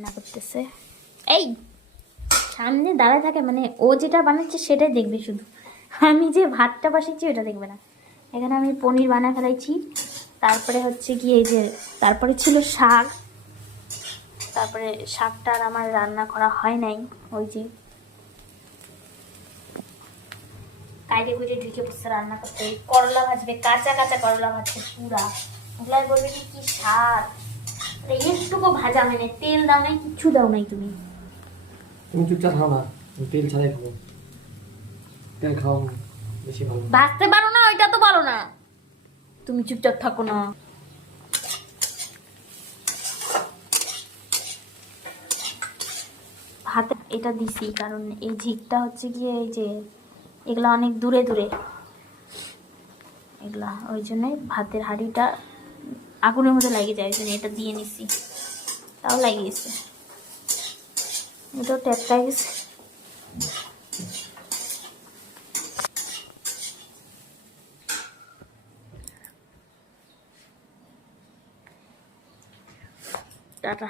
রান্না করতেছে। এই সামনে দাঁড়ায় থাকে, মানে ও যেটা বানাচ্ছে সেটাই দেখবে শুধু, আমি যে ভাতটা বসাচ্ছি ওটা দেখবে না। এখানে আমি পনির বানা ফেলাইছি, তারপরে হচ্ছে কি এই যে তারপরে ছিল শাক, তারপরে শাকটা আর আমার রান্না করা হয় নাই। ওই যে কাইরে কুইরে ঢুকে বসে রান্না করতে, করলা ভাজবে, কাঁচা কাঁচা করলা ভাজবে পুরা, ওগুলাই বলবে কি কি স্বাদ। একটুকু ভাজা মানে তেল দাও নাই, কিচ্ছু দাও নাই তুমি। তুমি চুপচাপ খাও না, তেল ছাড়াই খাবো, তেল খাও বেশি ভালো। ভাজতে পারো না, ওইটা তো পারো না, তুমি চুপচাপ থাকো না। ভাতে এটা দিছি কারণ এই ঝিকটা হচ্ছে গিয়ে এই যে এগুলা অনেক দূরে দূরে, এগুলা ওই জন্যই ভাতের হাঁড়িটা আগুনের মধ্যে লাগিয়ে যায়, ওই জন্য এটা দিয়ে নিছি, তাও লাগিয়ে গেছে, এটাও টেপকাই গেছে। টাটা।